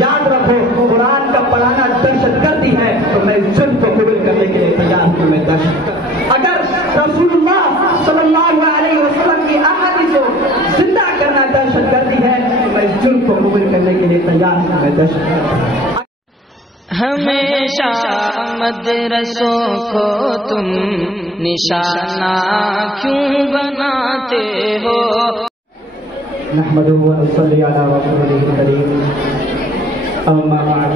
یاد رکھو قرآن کا پڑھانا دہشت گردی ہے تو میں اس جرم کو قبول کرنے کے لیے تیار ہوں. میں دہشت گرد اگر رسول اللہ صلی اللہ علیہ وسلم کی احادیث کو زندہ کرنا دہشت گردی ہے تو میں اس جرم کو قبول کرنے کے لیے تیار ہوں. میں دہشت گرد. ہمیشہ مدرسوں کو تم نشانہ کیوں بناتے ہو؟ نحمده ونصلي على رسوله الكريم. اما بعد.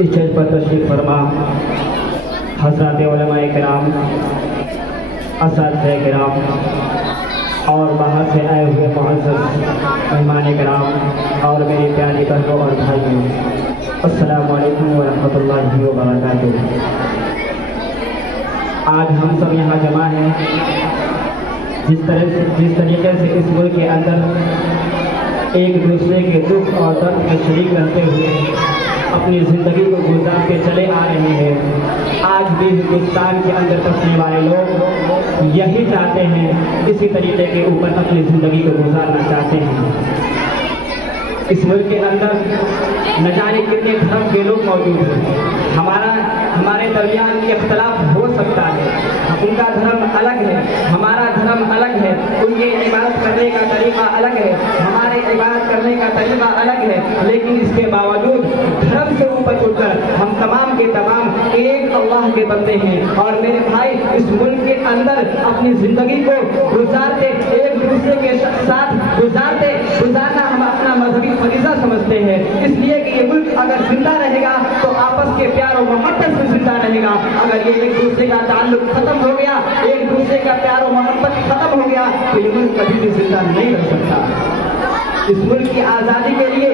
اسٹیج پر تشریف فرما حضرات علماء کرام، اساتذہ کرام اور باہر سے آئے ہوئے معزز مہمان کرام اور میری پیاری بہنوں اور بھائیوں، السلام علیکم ورحمۃ اللہ وبرکاتہ. آج ہم سب یہاں جمع ہیں جس طریقے سے اس ملک کے اندر ایک دوسرے کے دکھ اور درد میں شریک رہتے ہوئے اپنی زندگی کو گزارتے چلے آ رہے ہیں، آج بھی ہندوستان کے اندر بسنے والے لوگ یہی چاہتے ہیں، اسی طریقے کے اوپر اپنی زندگی کو گزارنا چاہتے ہیں. اس ملک کے اندر نہ جانے کتنے دھرم کے لوگ موجود ہیں. ہمارے درمیان اختلاف ہو سکتا ہے، ان کا دھرم الگ ہے، ہمارا دھرم الگ ہے، ان کے عبادت کرنے کا طریقہ الگ ہے، ہمارے عبادت کرنے کا طریقہ الگ ہے، لیکن اس کے باوجود دھرم سے اوپر اٹھ کر ہم تمام کے تمام ایک اللہ کے بندے ہیں. اور میرے بھائی اس ملک کے اندر اپنی زندگی کو گزارتے ایک دوسرے کے ساتھ گزارنا ہم اپنا مذہبی فریضہ سمجھتے ہیں. اس لیے کہ یہ ملک اگر زندہ رہے گا تو آپس کے پیار و محبت سے زندہ رہے گا. اگر یہ ایک دوسرے کا تعلق ختم ہو گیا، ایک دوسرے کا پیار و محبت ختم ہو گیا تو یہ ملک کبھی بھی زندہ نہیں رہ سکتا. اس ملک کی آزادی کے لیے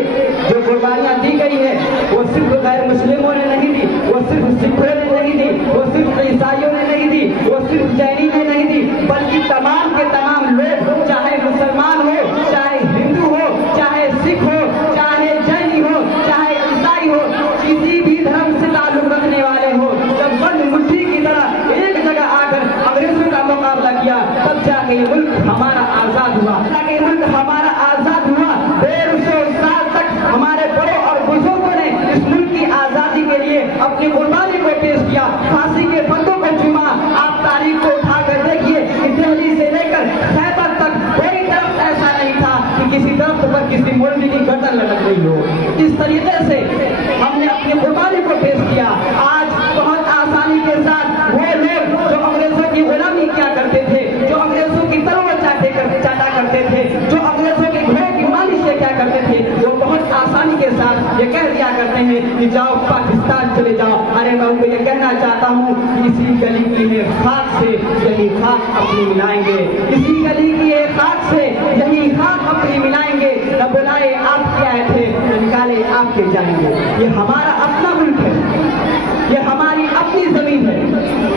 جو قربانیاں دی گئی ہے وہ صرف غیر مسلموں نے نہیں دی، وہ صرف سکھوں نے نہیں دی، وہ صرف عیسائیوں نے نہیں دی، وہ صرف جینی نے نہیں دی، بلکہ تمام کے تمام لوگ، چاہے مسلمان ہو، چاہے ہندو ہو، چاہے سکھ ہو، چاہے جینی ہو، چاہے عیسائی ہو، کسی بھی دھرم سے تعلق رکھنے والے ہو، جب بند مٹھی کی طرح ایک جگہ آ کر انگریزوں کا مقابلہ کیا تب جا کے یہ ملک ہمارا آزاد ہوا. یہ ملک ہمارا آزاد ہوا. 150 سال تک ہمارے بڑوں اور بزرگوں نے اس ملک کی آزادی کے لیے اپنی قربانی کو پیش کیا، پھانسی کے پھندوں کو چوما. آپ تاریخ کو اٹھا کر دیکھیے کہ دہلی سے لے کر خیبر تک کوئی درخت ایسا نہیں تھا کہ کسی درخت پر کسی مولوی کی گردن لٹک رہی ہو. اس طریقے سے ہم نے اپنی قربانی کو پیش کیا. آج بہت آسانی کے ساتھ وہ لوگ جو انگریزوں کی غلامی کیا کرتے تھے، جو انگریزوں کی تلوار چاٹا کرتے تھے، جو انگریزوں کے گھوڑے کی مالش سے کیا کرتے تھے، وہ بہت آسانی کے ساتھ یہ کہہ دیا کرتے ہیں کہ جاؤ پاکستان چلے جاؤ. ارے میں ان کو یہ کہنا چاہتا ہوں کہ اسی گلی کی ہے خاک سے یہی خاک اپنی ملائیں گے، اسی گلی کی ہے خاک سے یہی خاک اپنی ملائیں گے. نہ بلائے آپ کے آئے تھے، نہ نکالے آپ کے جائیں گے. یہ ہمارا اپنا ملک ہے، یہ ہماری اپنی زمین ہے،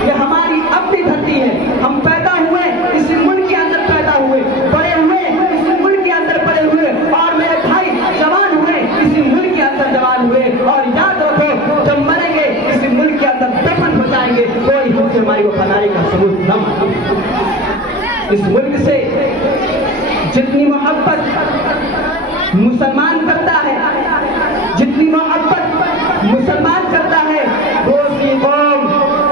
یہ ہماری اپنی دھرتی ہے. ہم پیدا ہوئے اس ملک کے اندر، پیدا ہوئے بڑے ہوئے اس ملک کے اندر بڑے ہوئے، اور میرے بھائی جوان ہوئے اسی ملک کے اندر جوان ہوئے. اور یاد رکھو جب مریں گے اسی ملک کے اندر دفن ہو جائیں گے. کوئی ہم سے ہماری وفاداری کا ثبوت نہ مانگے. اس ملک سے جتنی محبت مسلمان کرتا ہے، جتنی محبت مسلمان کرتا ہے، دوست کی قوم،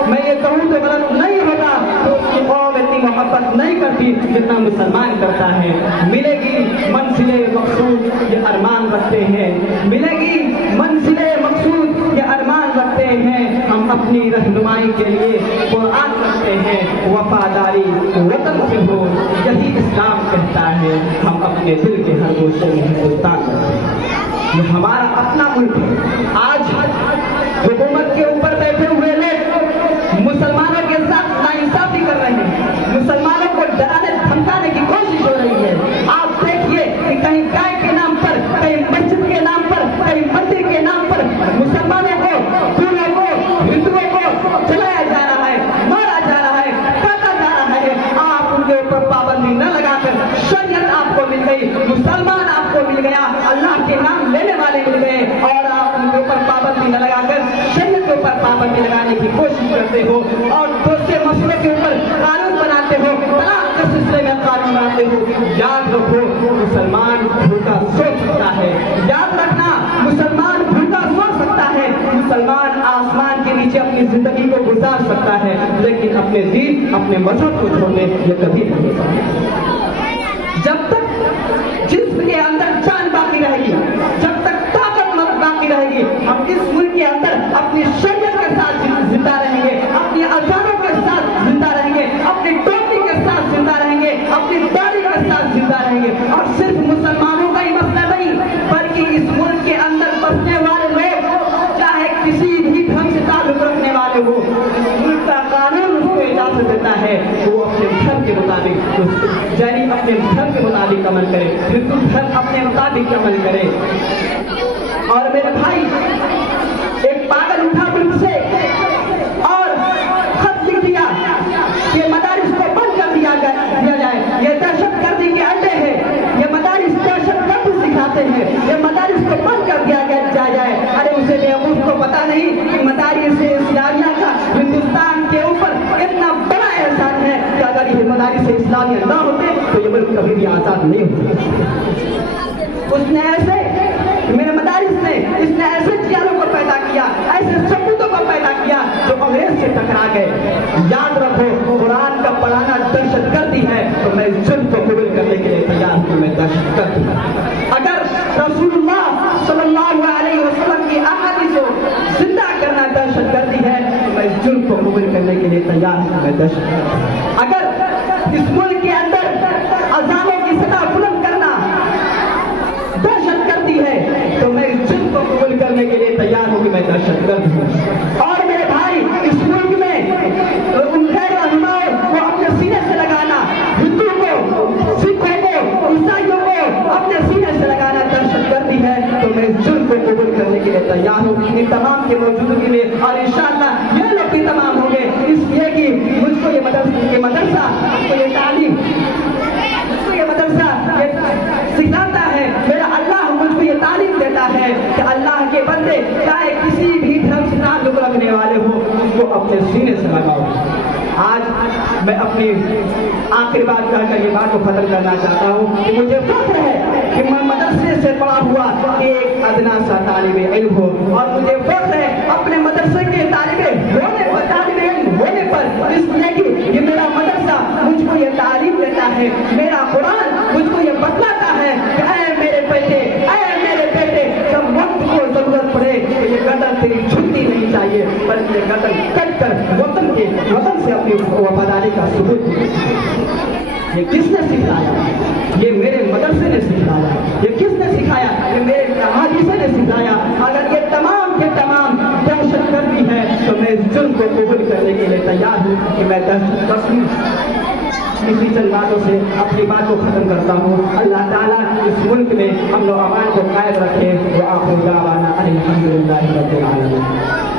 میں یہ کہوں تو غلط نہیں ہوگا، دوست کی قوم اتنی محبت نہیں کرتی جتنا مسلمان کرتا ہے. ملے گی منزل مقصود یہ ارمان رکھتے ہیں، ملے گی منزل مقصود یہ ارمان رکھتے ہیں. ہم اپنی رہنمائی کے لیے قرآن رکھتے ہیں، وفاداری وطن سے ہو یہی اسلام کہتا ہے. ہم اپنے دل کے ہر گوشے میں ہندوستان رکھتے ہیں. یہ ہمارا اپنا ملک ہے. آج حکومت کے اوپر بیٹھے ہوئے لوگ مسلمانوں کے ساتھ ناانصافی کر رہے ہیں، مسلمانوں کو ڈرانے دھمکانے کی کوشش ہو رہی ہے. آپ دیکھیے کہ کہیں گائے کے نام پر، کہیں مسجد کے نام پر، کہیں مندر کے نام پر مسلمانوں کو، دونوں کو، ہندوؤں کو چلایا جا رہا ہے، مارا جا رہا ہے، کاٹا جا رہا ہے. آپ ان کے اوپر پابندی نہ لگا کر شریعت آپ کو مل گئی، مسلمان آپ کو مل گیا، اللہ کے نام لینے والے مل گئے، اور آپ ان کے اوپر پابندی نہ لگا کر شریعت کے اوپر پابندی لگانے کی کوشش کرتے ہو، اور دوسرے مسئلے کے اوپر قانون بناتے ہو. طلاق کے سلسلے میں قانون کرتے ہو، یاد رکھو مسلمان بھوکا سو سکتا ہے، یاد رکھنا مسلمان بھوکا سو سکتا ہے، مسلمان آسمان کے نیچے اپنی زندگی کو گزار سکتا ہے، لیکن اپنے دین اپنے مذہب کو چھوڑنے یہ کبھی نہیں ہو سکتا۔ جب تک جسم کے اندر جان باقی رہے گی، جب تک طاقت باقی رہے گی، ہم اس ملک کے اندر اپنی شریعت کے ساتھ زندہ رہیں گے، اپنی اذانوں کے ساتھ زندہ رہیں گے، اپنی ٹوپی کے ساتھ زندہ رہیں گے، اپنی داڑھی کے ساتھ زندہ رہیں گے۔ اور صرف مسلمانوں کا ہی مسئلہ نہیں، بلکہ اس ملک کے اندر بسنے والے لوگ چاہے کسی بھی ڈھنگ سے تعلق رکھنے والے ہو، ملک کا قانون اس کو اجازت دیتا ہے وہ اپنے دھرم کے مطابق، یعنی اپنے دھرم کے مطابق عمل کرے، ہندو دھرم اپنے مطابق عمل کرے۔ اور میرے بھائی، ایک پاگل اٹھا ملک سے اور خط لکھ دیا کہ مدارس کو بند کر دیا جائے، یہ دہشت گردی کے اڈے ہیں، یہ مدارس دہشت گردی سکھاتے ہیں، یہ مدارس کو بند کر دیا جائے۔ ارے اسے بیوقوف کو پتا نہیں کہ مدارس اسلامیہ کا ہندوستان کے اوپر اتنا بڑا احسان ہے کہ اگر یہ مدارس اسلامیہ نہ ہوتے تو یہ ملک کبھی بھی آزاد نہیں ہوتا۔ اس نے ایسے میرے مدارس نے، اس نے ایسے چیلوں کو پیدا کیا، ایسے سپوتوں کو پیدا کیا جو انگریز سے ٹکرا گئے۔ یاد رکھو قرآن کا پڑھانا دہشت گردی ہے تو میں اس جرم کو قبول کرنے کے لیے تیار ہوں، میں دہشت گردی۔ اگر رسول اللہ صلی اللہ علیہ وسلم کی احادیث کو زندہ کرنا دہشت گردی ہے تو میں اس جرم کو قبول کرنے کے لیے تیار ہوں، میں دہشت گردی۔ اگر اس ملک کے اندر اذانوں کی سطح بلند کرنا دہشت گردی ہے تو میں اس جرم کو قبول کرنے کے لیے تیار ہوں کہ میں دہشت گرد ہوں۔ اور میرے بھائی، اس ملک میں ان غیر رہنماؤں کو اپنے سینے سے لگانا، ہندو کو، سکھوں کو، عیسائیوں کو اپنے سینے سے لگانا دہشت گردی ہے تو میں اس جرم کو قبول کرنے کے لیے تیار ہوں۔ ان تمام کی موجودگی میں اور انشاءاللہ یہ لوگ بھی تمام ہوں گے، اس لیے کہ مجھ کو یہ مدرسہ مجھ کو یہ تعلیم، مجھ کو یہ مدرسہ یہ سکھاتا ہے، میرا اللہ مجھ کو یہ تعلیم دیتا ہے کہ اللہ کے بندے چاہے کسی بھی ڈھنگ سے تعلق رکھنے والے ہوں اس کو اپنے سینے سے لگاؤ۔ آج میں اپنی آخری بات کہہ کر یہ بات کو ختم کرنا چاہتا ہوں کہ مجھے فخر ہے کہ میں مدرسے سے پڑھا ہوا ایک ادنا سا طالب علم ہوں، اور مجھے فخر ہے اپنے مدرسے کے طالب علم ہونے پر، اس لیے کہ یہ میرا مدرسہ مجھ کو یہ تعلیم دیتا ہے، میرا قرآن مجھ کو یہ بتلاتا ہے کہ اے میرے بیٹے، جب وقت کو ضرورت پڑے تو یہ گردن تیری جھکتی نہیں چاہیے، بلکہ یہ گردن کٹ کر وطن سے اپنی وفاداری کا ثبوت دے۔ یہ کس نے سکھایا؟ یہ میرے مدرسے نے سکھایا۔ یہ کس نے سکھایا؟ یہ میرے احادیث نے سکھایا۔ اگر یہ تمام کے تمام دہشت گردی ہے تو میں اس جرم کو قبول کرنے کے لیے تیار ہوں کہ میں دہشت گرد ہوں۔ اسی چند باتوں سے اپنی بات کو ختم کرتا ہوں۔ اللہ تعالیٰ اس ملک میں امن و امان کو قائم رکھے۔ وآخر دعوانا ان الحمد للہ رب العالمین۔